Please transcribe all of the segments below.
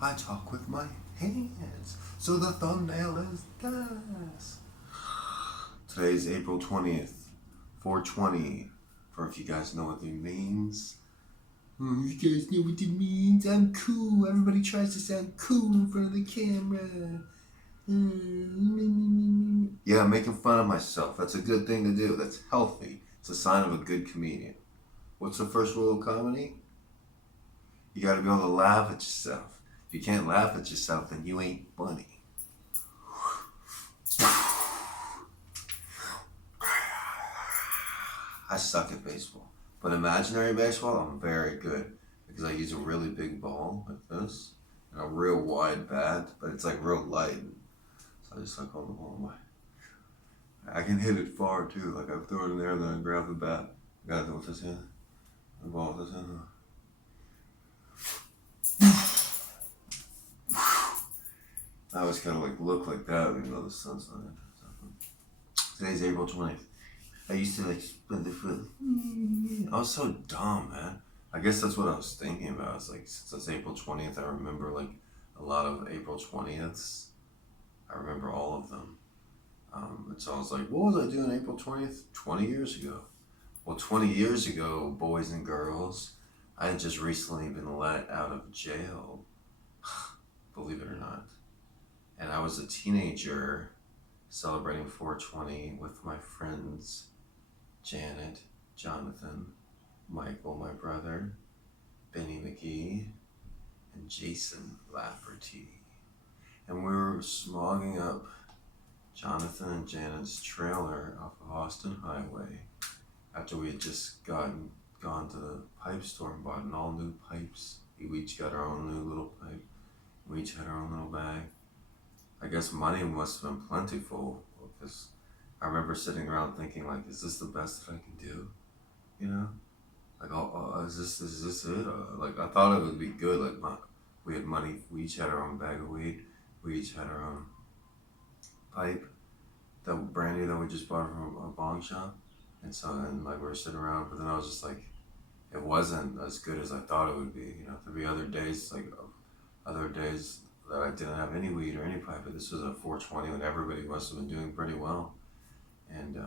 I talk with my hands. So the thumbnail is this. Today's April 20th, 420. For if you guys know what it means. You guys know what it means? I'm cool. Everybody tries to sound cool in front of the camera. Yeah, I'm making fun of myself. That's a good thing to do. That's healthy. It's a sign of a good comedian. What's the first rule of comedy? You gotta be able to laugh at yourself. If you can't laugh at yourself, then you ain't funny. I suck at baseball. But imaginary baseball, I'm very good. Because I use a really big ball like this. And a real wide bat. But it's like real light. So I just like hold the ball away. I can hit it far too. Like I throw it in there and then I grab the bat. I got it with this hand. The ball with this hand. I always kind of like look like that, even though the sun's not in. Today's April 20th. I used to like spend the foot. I was so dumb, man. I guess that's what I was thinking about. It's like since it's April 20th, I remember like a lot of April 20ths. I remember all of them. And so I was like, what was I doing April 20th? 20 years ago. Well, 20 years ago, boys and girls, I had just recently been let out of jail. Believe it or not. And I was a teenager celebrating 420 with my friends, Janet, Jonathan, Michael, my brother, Benny McGee, and Jason Lafferty. And we were smogging up Jonathan and Janet's trailer off of Austin Highway after we had just gone to the pipe store and bought all new pipes. We each got our own new little pipe. We each had our own little bag. I guess money must have been plentiful because I remember sitting around thinking like, is this the best that I can do? You know, like, is this it? Like I thought it would be good. Like we had money. We each had our own bag of weed. We each had our own pipe, that brandy that we just bought from a bong shop, and so then like we were sitting around. But then I was just like, it wasn't as good as I thought it would be. You know, there'd be other days that I didn't have any weed or any pipe, but this was a 420 when everybody must have been doing pretty well. And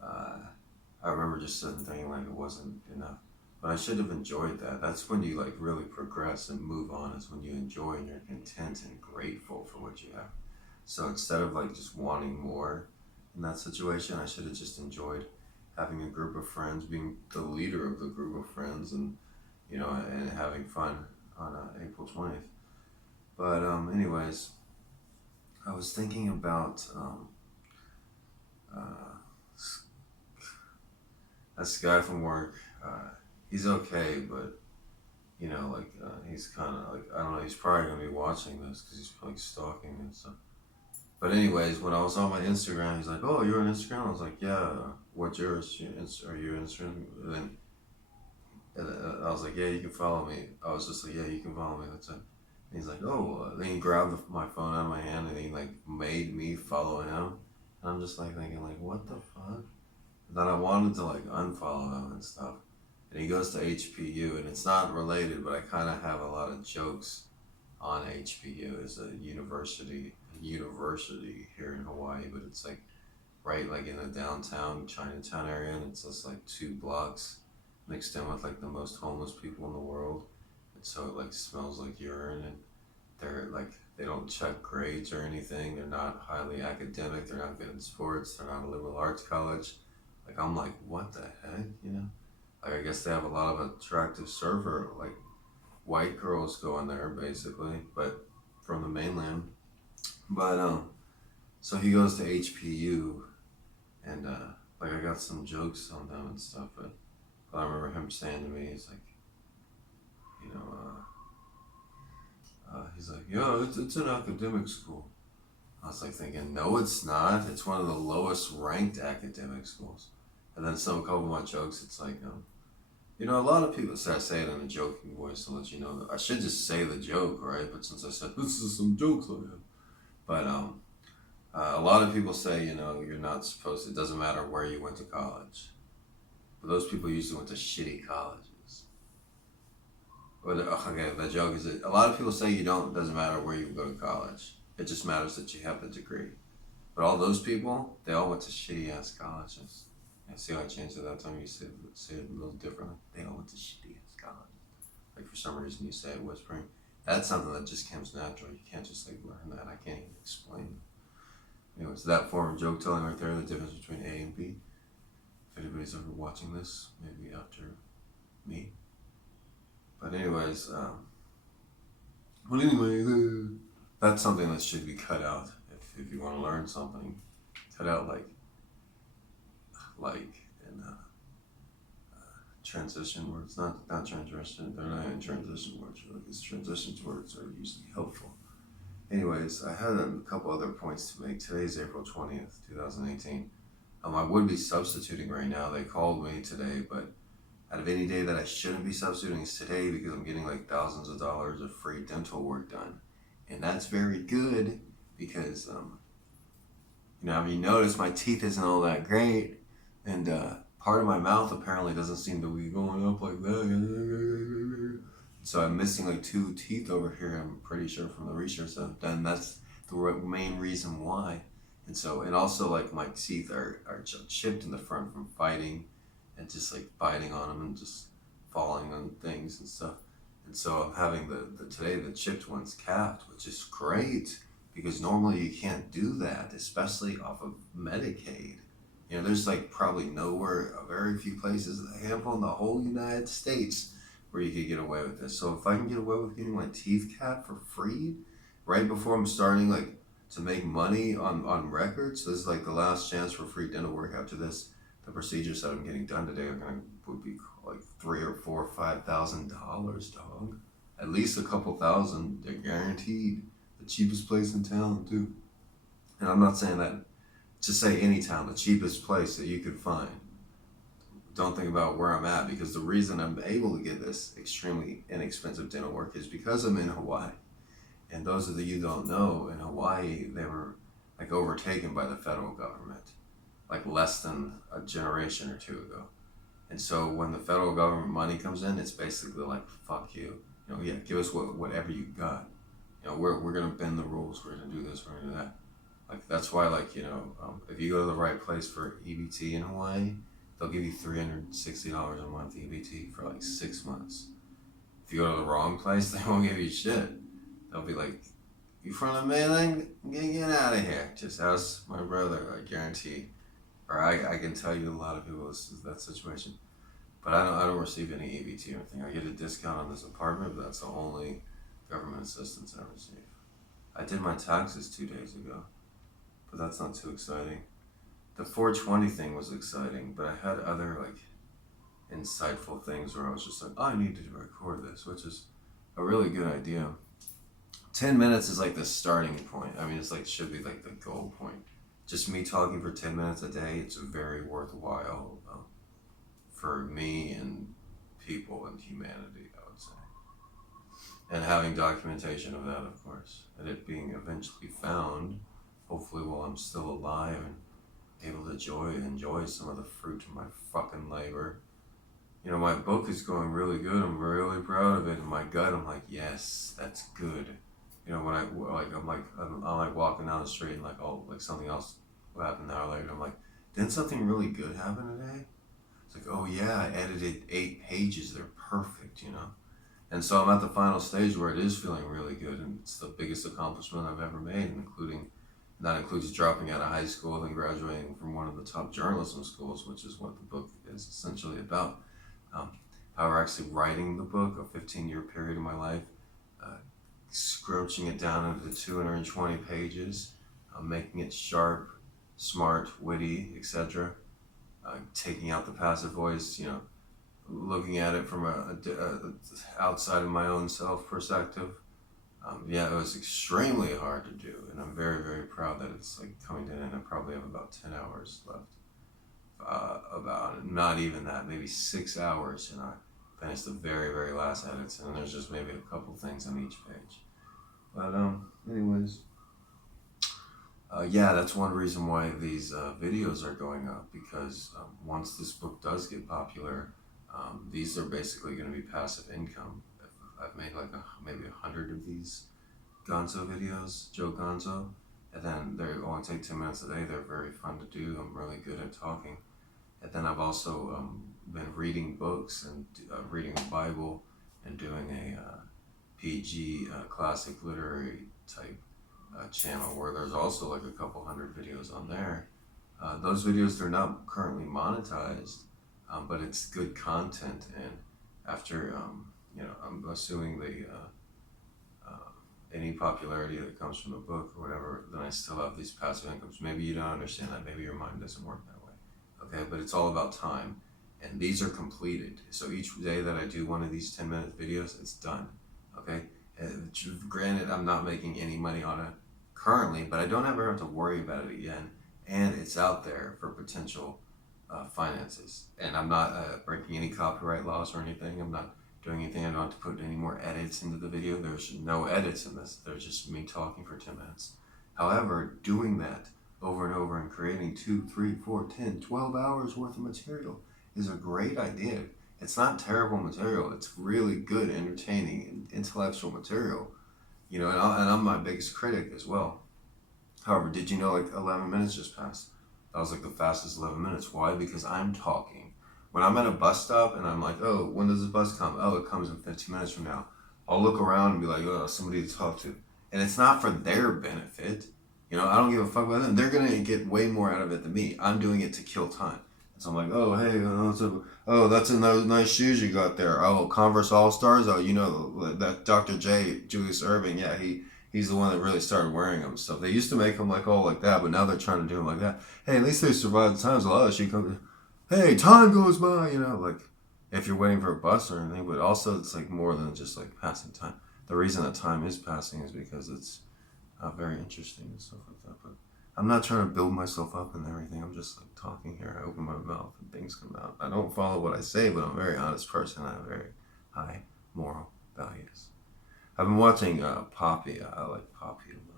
I remember just sitting thinking like it wasn't enough. But I should have enjoyed that. That's when you like really progress and move on, is when you enjoy and you're content and grateful for what you have. So instead of like just wanting more in that situation, I should have just enjoyed having a group of friends, being the leader of the group of friends, and you know, and having fun on April 20th. But anyways, I was thinking about this guy from work. He's okay, but you know, like he's kind of like, I don't know. He's probably gonna be watching this because he's probably stalking and stuff. But anyways, when I was on my Instagram, he's like, "Oh, you're on Instagram?" I was like, "Yeah." What's yours? Are you Instagram? And I was like, "Yeah, you can follow me." I was just like, "Yeah, you can follow me." That's it. And he's like, "Oh." Then he grabbed my phone out of my hand and he like made me follow him. And I'm just like thinking, like, what the fuck? And then I wanted to like unfollow him and stuff. And he goes to HPU, and it's not related, but I kind of have a lot of jokes on HPU. It's a university here in Hawaii, but it's like right like in the downtown Chinatown area, and it's just like 2 blocks mixed in with like the most homeless people in the world. And so it like smells like urine, and they're like, they don't check grades or anything. They're not highly academic. They're not good in sports. They're not a liberal arts college. Like I'm like, what the heck, you know? Like I guess they have a lot of attractive surfer, like white girls go in there basically, but from the mainland. But so he goes to HPU, and like I got some jokes on them and stuff, but I remember him saying to me, he's like, you know, he's like, "Yeah, it's an academic school." I was like thinking, no, it's not. It's one of the lowest ranked academic schools. And then a couple of my jokes, it's like, you know, a lot of people say it in a joking voice to let you know that I should just say the joke, right? But since I said this is some jokes I have, but a lot of people say, you know, you're not supposed to, it doesn't matter where you went to college. But those people usually went to shitty colleges. But okay, the joke is that a lot of people say it doesn't matter where you go to college. It just matters that you have the degree. But all those people, they all went to shitty ass colleges. Yeah, see how I changed it that time? You say it a little differently. They all went to shitty ass colleges. Like for some reason you say it whispering. That's something that just comes natural. You can't just like learn that. I can't even explain it. Anyways, that form of joke telling right there, the difference between A and B. If anybody's ever watching this, maybe after me. But anyways, that's something that should be cut out. If you want to learn something, cut out like in transition words, not transition. They're not in transition words. Because transition words are usually helpful. Anyways, I had a couple other points to make. Today's April 20th, 2018. I would be substituting right now. They called me today, but out of any day that I shouldn't be substituting is today because I'm getting like thousands of dollars of free dental work done. And that's very good because, you notice my teeth isn't all that great. And part of my mouth apparently doesn't seem to be going up like that. So I'm missing like 2 teeth over here, I'm pretty sure, from the research I've done. That's the main reason why. And also like my teeth are chipped in the front from fighting and just like biting on them and just falling on things and stuff. And so I'm having today the chipped ones capped, which is great because normally you can't do that, especially off of Medicaid. There's like probably nowhere, very few places, a handful in the whole United States where you could get away with this. So if I can get away with getting my teeth capped for free right before I'm starting like to make money on records, this is like the last chance for free dental work. After this, the procedures that I'm getting done today would be like $3,000 or $4,000 or $5,000, dog. At least a couple thousand, they're guaranteed. The cheapest place in town too. And I'm not saying that to say any town, the cheapest place that you could find. Don't think about where I'm at, because the reason I'm able to get this extremely inexpensive dental work is because I'm in Hawaii. And those of you who don't know, in Hawaii, they were like overtaken by the federal government, like less than a generation or two ago. And so when the federal government money comes in, it's basically like, fuck you. Give us whatever you got. We're going to bend the rules. We're going to do this. We're going to do that. Like, that's why, if you go to the right place for EBT in Hawaii, they'll give you $360 a month EBT for like 6 months. If you go to the wrong place, they won't give you shit. They'll be like, you from the mainland? Get out of here. Just ask my brother, I guarantee. Or I can tell you a lot of people this is that situation. But I don't receive any EBT or anything. I get a discount on this apartment, but that's the only government assistance I receive. I did my taxes 2 days ago, but that's not too exciting. The 420 thing was exciting, but I had other insightful things where I was just like, I need to record this, which is a really good idea. 10 minutes is like the starting point. I mean, it's should be like the goal point. Just me talking for 10 minutes a day, it's very worthwhile for me and people and humanity, I would say. And having documentation of that, of course, and it being eventually found, hopefully while I'm still alive and able to enjoy some of the fruit of my fucking labor. My book is going really good. I'm really proud of it. In my gut, I'm like, yes, that's good. When I'm walking down the street and something else will happen an hour later. I'm like, didn't something really good happen today? It's like, oh yeah, I edited 8 pages. They're perfect, And so I'm at the final stage where it is feeling really good, and it's the biggest accomplishment I've ever made, that includes dropping out of high school and graduating from one of the top journalism schools, which is what the book is essentially about. How we're actually writing the book, a 15-year period of my life, scrunching it down into 220 pages, making it sharp, smart, witty, etc. Taking out the passive voice, looking at it from a outside of my own self perspective. It was extremely hard to do, and I'm very, very proud that it's coming to an end. I probably have about 10 hours left. About not even that, maybe 6 hours, and I finished the very, very last edits, and there's just maybe a couple things on each page. But anyways, that's one reason why these videos are going up, because once this book does get popular, these are basically going to be passive income. I've made like maybe 100 of these Gonzo videos, Joe Gonzo, and then they only take 10 minutes a day. They're very fun to do. I'm really good at talking. And then I've also been reading books and reading the Bible and doing a PG classic literary type channel where there's also like a couple hundred videos on there. Those videos, they're not currently monetized, but it's good content. And after, I'm assuming any popularity that comes from the book or whatever, then I still have these passive incomes. Maybe you don't understand that. Maybe your mind doesn't work that way. Okay, but it's all about time. And these are completed. So each day that I do one of these 10-minute videos, it's done. Okay? And granted, I'm not making any money on it currently, but I don't ever have to worry about it again. And it's out there for potential finances. And I'm not breaking any copyright laws or anything. I'm not doing anything. I don't have to put any more edits into the video. There's no edits in this. There's just me talking for 10 minutes. However, doing that over and over and creating 2, 3, 4, 10, 12 hours worth of material is a great idea. It's not terrible material. It's really good, entertaining, and intellectual material. And I'm my biggest critic as well. However, did you know like 11 minutes just passed? That was like the fastest 11 minutes. Why? Because I'm talking. When I'm at a bus stop and I'm like, oh, when does the bus come? Oh, it comes in 15 minutes from now. I'll look around and be like, oh, somebody to talk to. And it's not for their benefit. I don't give a fuck about them. They're going to get way more out of it than me. I'm doing it to kill time. So I'm like, oh, hey, that's in those nice shoes you got there. Oh, Converse All-Stars. Oh, that Dr. J, Julius Irving. Yeah, he's the one that really started wearing them and stuff. They used to make them like all like that, but now they're trying to do them like that. Hey, at least they survived the times. A lot of shit comes. Hey, time goes by. Like if you're waiting for a bus or anything. But also, it's like more than just like passing time. The reason that time is passing is because it's very interesting and stuff like that. But I'm not trying to build myself up and everything. I'm just like talking here. I open my mouth and things come out. I don't follow what I say, but I'm a very honest person. I have very high moral values. I've been watching Poppy. I like Poppy a